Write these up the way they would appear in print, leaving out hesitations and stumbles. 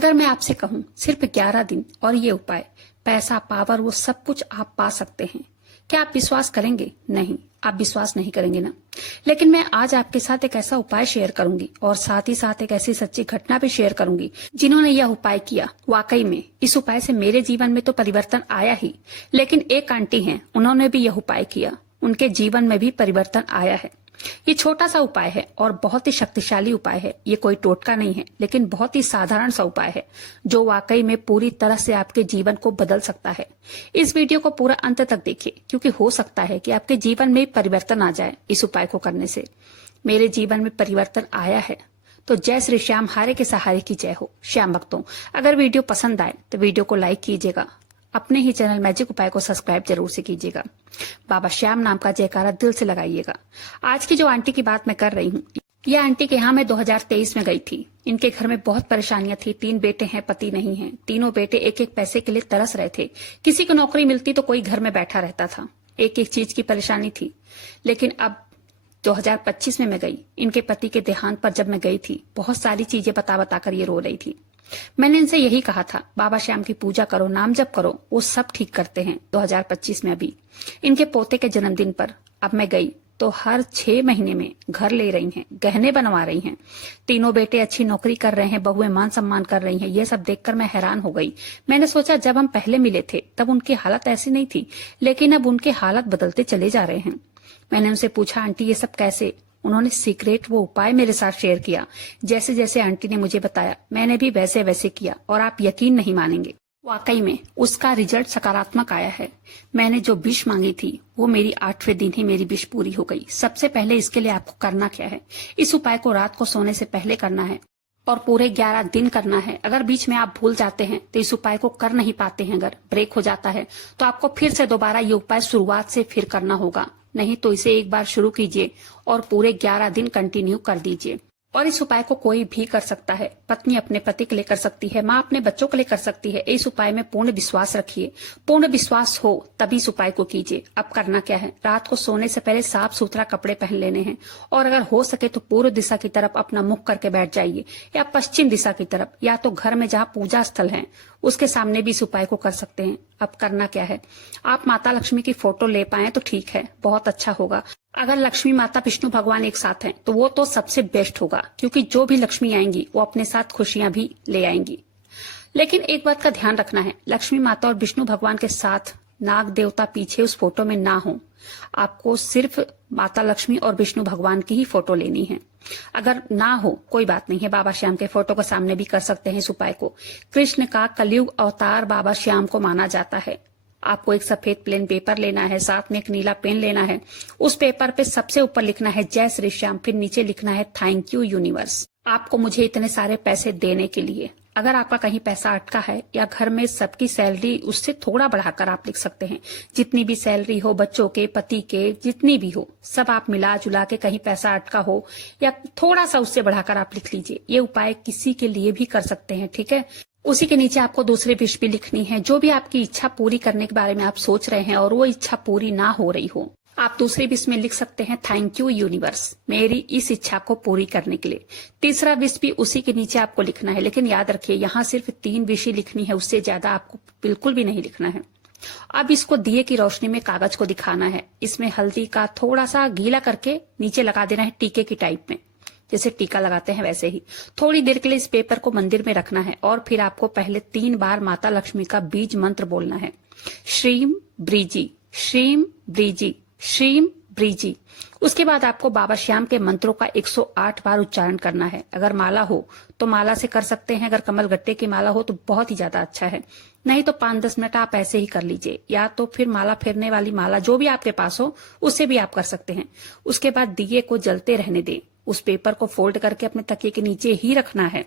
अगर मैं आपसे कहूं सिर्फ 11 दिन और ये उपाय, पैसा, पावर, वो सब कुछ आप पा सकते हैं, क्या आप विश्वास करेंगे? नहीं, आप विश्वास नहीं करेंगे ना। लेकिन मैं आज आपके साथ एक ऐसा उपाय शेयर करूंगी और साथ ही साथ एक ऐसी सच्ची घटना भी शेयर करूंगी जिन्होंने यह उपाय किया। वाकई में इस उपाय से मेरे जीवन में तो परिवर्तन आया ही, लेकिन एक आंटी हैं, उन्होंने भी यह उपाय किया, उनके जीवन में भी परिवर्तन आया है। ये छोटा सा उपाय है और बहुत ही शक्तिशाली उपाय है। ये कोई टोटका नहीं है, लेकिन बहुत ही साधारण सा उपाय है जो वाकई में पूरी तरह से आपके जीवन को बदल सकता है। इस वीडियो को पूरा अंत तक देखिए, क्योंकि हो सकता है कि आपके जीवन में परिवर्तन आ जाए इस उपाय को करने से। मेरे जीवन में परिवर्तन आया है, तो जय श्री श्याम, हारे के सहारे की जय हो। श्याम भक्तों, अगर वीडियो पसंद आए तो वीडियो को लाइक कीजिएगा, अपने ही चैनल मैजिक उपाय को सब्सक्राइब जरूर से कीजिएगा, बाबा श्याम नाम का जयकारा दिल से लगाइएगा। आज की जो आंटी की बात मैं कर रही हूँ, यह आंटी के यहाँ मैं 2023 में गई थी। इनके घर में बहुत परेशानियां थी। 3 बेटे हैं, पति नहीं है। तीनों बेटे एक एक पैसे के लिए तरस रहे थे। किसी को नौकरी मिलती तो कोई घर में बैठा रहता था। एक एक चीज की परेशानी थी। लेकिन अब 2025 में मैं गई, इनके पति के देहांत पर जब मैं गई थी, बहुत सारी चीजें बता बताकर ये रो रही थी। मैंने इनसे यही कहा था, बाबा श्याम की पूजा करो, नाम जप करो, वो सब ठीक करते हैं। 2025 में अभी इनके पोते के जन्मदिन पर अब मैं गई तो हर 6 महीने में घर ले रही हैं, गहने बनवा रही हैं। तीनों बेटे अच्छी नौकरी कर रहे हैं, बहुएं मान सम्मान कर रही हैं। ये सब देखकर मैं हैरान हो गई। मैंने सोचा जब हम पहले मिले थे तब उनकी हालत ऐसी नहीं थी, लेकिन अब उनके हालत बदलते चले जा रहे हैं। मैंने उनसे पूछा, आंटी ये सब कैसे? उन्होंने सीक्रेट वो उपाय मेरे साथ शेयर किया। जैसे जैसे आंटी ने मुझे बताया, मैंने भी वैसे वैसे किया और आप यकीन नहीं मानेंगे, वाकई में उसका रिजल्ट सकारात्मक आया है। मैंने जो विश मांगी थी वो मेरी 8वें दिन ही मेरी विश पूरी हो गई। सबसे पहले इसके लिए आपको करना क्या है, इस उपाय को रात को सोने से पहले करना है और पूरे 11 दिन करना है। अगर बीच में आप भूल जाते हैं तो इस उपाय को कर नहीं पाते हैं, अगर ब्रेक हो जाता है तो आपको फिर से दोबारा ये उपाय शुरुआत से फिर करना होगा। नहीं तो इसे एक बार शुरू कीजिए और पूरे 11 दिन कंटिन्यू कर दीजिए। और इस उपाय को कोई भी कर सकता है। पत्नी अपने पति के लिए कर सकती है, माँ अपने बच्चों के लिए कर सकती है। इस उपाय में पूर्ण विश्वास रखिए। पूर्ण विश्वास हो तभी इस उपाय को कीजिए। अब करना क्या है, रात को सोने से पहले साफ सुथरा कपड़े पहन लेने हैं और अगर हो सके तो पूर्व दिशा की तरफ अपना मुख करके बैठ जाइए या पश्चिम दिशा की तरफ, या तो घर में जहाँ पूजा स्थल है उसके सामने भी इस उपाय को कर सकते हैं। अब करना क्या है, आप माता लक्ष्मी की फोटो ले पाए तो ठीक है, बहुत अच्छा होगा। अगर लक्ष्मी माता विष्णु भगवान एक साथ हैं तो वो तो सबसे बेस्ट होगा, क्योंकि जो भी लक्ष्मी आएंगी वो अपने साथ खुशियां भी ले आएंगी। लेकिन एक बात का ध्यान रखना है, लक्ष्मी माता और विष्णु भगवान के साथ नाग देवता पीछे उस फोटो में ना हो। आपको सिर्फ माता लक्ष्मी और विष्णु भगवान की ही फोटो लेनी है। अगर ना हो कोई बात नहीं है, बाबा श्याम के फोटो के सामने भी कर सकते हैं इस उपाय को। कृष्ण का कलयुग अवतार बाबा श्याम को माना जाता है। आपको एक सफेद प्लेन पेपर लेना है, साथ में एक नीला पेन लेना है। उस पेपर पे सबसे ऊपर लिखना है जय श्री श्याम, फिर नीचे लिखना है थैंक यू यूनिवर्स, आपको मुझे इतने सारे पैसे देने के लिए। अगर आपका कहीं पैसा अटका है या घर में सबकी सैलरी, उससे थोड़ा बढ़ाकर आप लिख सकते हैं। जितनी भी सैलरी हो, बच्चों के, पति के, जितनी भी हो, सब आप मिला जुला के कहीं पैसा अटका हो या थोड़ा सा उससे बढ़ाकर आप लिख लीजिए। ये उपाय किसी के लिए भी कर सकते हैं, ठीक है। उसी के नीचे आपको दूसरी विश भी लिखनी है। जो भी आपकी इच्छा पूरी करने के बारे में आप सोच रहे हैं और वो इच्छा पूरी ना हो रही हो, आप दूसरी विश में लिख सकते हैं थैंक यू यूनिवर्स, मेरी इस इच्छा को पूरी करने के लिए। तीसरा विश भी उसी के नीचे आपको लिखना है, लेकिन याद रखिए यहाँ सिर्फ 3 विश ही लिखनी है, उससे ज्यादा आपको बिल्कुल भी नहीं लिखना है। अब इसको दिए की रोशनी में कागज को दिखाना है। इसमें हल्दी का थोड़ा सा गीला करके नीचे लगा देना है, टीके की टाइप में, जैसे टीका लगाते हैं वैसे ही। थोड़ी देर के लिए इस पेपर को मंदिर में रखना है और फिर आपको पहले 3 बार माता लक्ष्मी का बीज मंत्र बोलना है, श्रीम ब्रीजी, श्रीम ब्रीजी, श्रीम ब्रीजी। उसके बाद आपको बाबा श्याम के मंत्रों का 108 बार उच्चारण करना है। अगर माला हो तो माला से कर सकते हैं, अगर कमल गट्टे की माला हो तो बहुत ही ज्यादा अच्छा है। नहीं तो 5-10 मिनट आप ऐसे ही कर लीजिए, या तो फिर माला फेरने वाली माला जो भी आपके पास हो उससे भी आप कर सकते हैं। उसके बाद दिए को जलते रहने दें। उस पेपर को फोल्ड करके अपने तकिए के नीचे ही रखना है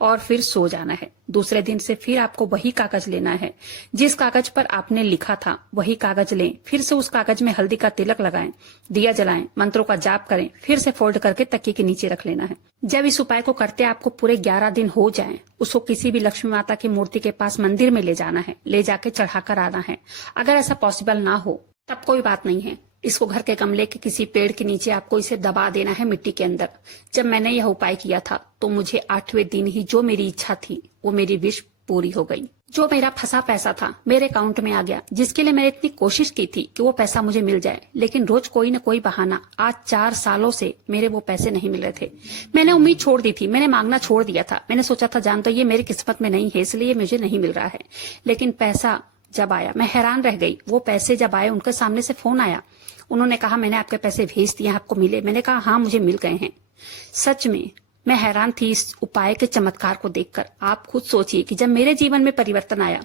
और फिर सो जाना है। दूसरे दिन से फिर आपको वही कागज लेना है, जिस कागज पर आपने लिखा था वही कागज लें। फिर से उस कागज में हल्दी का तिलक लगाएं, दिया जलाएं, मंत्रों का जाप करें, फिर से फोल्ड करके तकिए के नीचे रख लेना है। जब इस उपाय को करते आपको पूरे 11 दिन हो जाएं, उसको किसी भी लक्ष्मी माता की मूर्ति के पास मंदिर में ले जाना है, ले जाके चढ़ाकर आना है। अगर ऐसा पॉसिबल ना हो तब कोई बात नहीं है, इसको घर के गमले के किसी पेड़ के नीचे आपको इसे दबा देना है मिट्टी के अंदर। जब मैंने यह उपाय किया था तो मुझे 8वें दिन ही जो मेरी इच्छा थी वो मेरी विश पूरी हो गई। जो मेरा फंसा पैसा था मेरे अकाउंट में आ गया, जिसके लिए मैंने इतनी कोशिश की थी कि वो पैसा मुझे मिल जाए, लेकिन रोज कोई न कोई बहाना। आज 4 सालों से मेरे वो पैसे नहीं मिल रहे थे। मैंने उम्मीद छोड़ दी थी, मैंने मांगना छोड़ दिया था। मैंने सोचा था जान तो ये मेरी किस्मत में नहीं है, इसलिए मुझे नहीं मिल रहा है। लेकिन पैसा जब आया मैं हैरान रह गई। वो पैसे जब आए उनके सामने से फोन आया, उन्होंने कहा मैंने आपके पैसे भेज दिए, आपको मिले? मैंने कहा हाँ मुझे मिल गए हैं। सच में मैं हैरान थी इस उपाय के चमत्कार को देखकर। आप खुद सोचिए कि जब मेरे जीवन में परिवर्तन आया,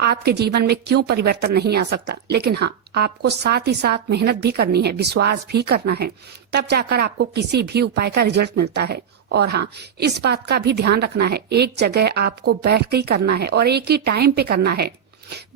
आपके जीवन में क्यों परिवर्तन नहीं आ सकता। लेकिन हाँ, आपको साथ ही साथ मेहनत भी करनी है, विश्वास भी करना है, तब जाकर आपको किसी भी उपाय का रिजल्ट मिलता है। और हाँ, इस बात का भी ध्यान रखना है, एक जगह आपको बैठ के ही करना है और एक ही टाइम पे करना है।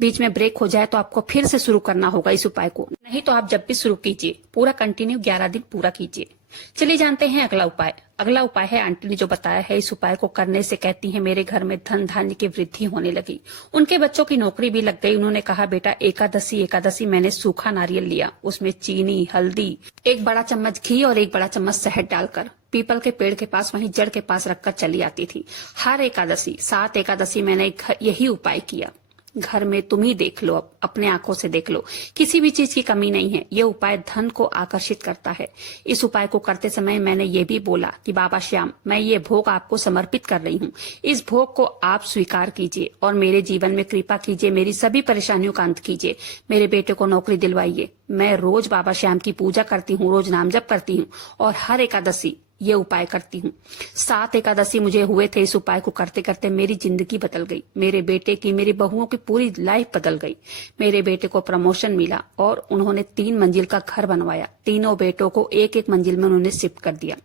बीच में ब्रेक हो जाए तो आपको फिर से शुरू करना होगा इस उपाय को। नहीं तो आप जब भी शुरू कीजिए पूरा कंटिन्यू 11 दिन पूरा कीजिए। चलिए जानते हैं अगला उपाय। अगला उपाय है, आंटी ने जो बताया है, इस उपाय को करने से कहती हैं मेरे घर में धन धान्य की वृद्धि होने लगी। उनके बच्चों की नौकरी भी लग गई। उन्होंने कहा बेटा एकादशी मैंने सूखा नारियल लिया, उसमें चीनी, हल्दी, 1 बड़ा चम्मच घी और 1 बड़ा चम्मच शहद डालकर पीपल के पेड़ के पास वहीं जड़ के पास रखकर चली आती थी। हर एकादशी 7 एकादशी मैंने यही उपाय किया। घर में तुम ही देख लो, अपने आंखों से देख लो, किसी भी चीज की कमी नहीं है। ये उपाय धन को आकर्षित करता है। इस उपाय को करते समय मैंने ये भी बोला कि बाबा श्याम, मैं ये भोग आपको समर्पित कर रही हूँ। इस भोग को आप स्वीकार कीजिए और मेरे जीवन में कृपा कीजिए, मेरी सभी परेशानियों का अंत कीजिए, मेरे बेटे को नौकरी दिलवाइए। मैं रोज बाबा श्याम की पूजा करती हूँ, रोज नाम जप करती हूँ और हर एकादशी ये उपाय करती हूँ। 7 एकादशी मुझे हुए थे इस उपाय को करते करते। मेरी जिंदगी बदल गई, मेरे बेटे की, मेरी बहुओं की पूरी लाइफ बदल गई। मेरे बेटे को प्रमोशन मिला और उन्होंने 3 मंजिल का घर बनवाया। तीनों बेटों को 1-1 मंजिल में उन्होंने शिफ्ट कर दिया।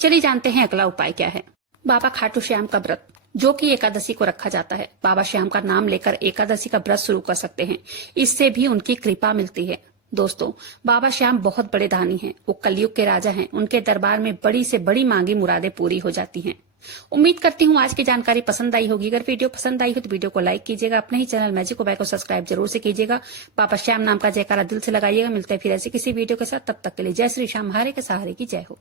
चलिए जानते हैं अगला उपाय क्या है। बाबा खाटू श्याम का व्रत, जो कि एकादशी को रखा जाता है। बाबा श्याम का नाम लेकर एकादशी का व्रत शुरू कर सकते हैं, इससे भी उनकी कृपा मिलती है। दोस्तों, बाबा श्याम बहुत बड़े दानी हैं, वो कलयुग के राजा हैं। उनके दरबार में बड़ी से बड़ी मांगी मुरादें पूरी हो जाती हैं। उम्मीद करती हूँ आज की जानकारी पसंद आई होगी। अगर वीडियो पसंद आई हो तो वीडियो को लाइक कीजिएगा, अपने ही चैनल मैजिक उपाय को सब्सक्राइब जरूर से कीजिएगा। बाबा श्याम नाम का जयकारा दिल से लगाइएगा। मिलते हैं फिर ऐसे किसी वीडियो के साथ, तब तक के लिए जय श्री श्याम, हारे के सहारे की जय हो।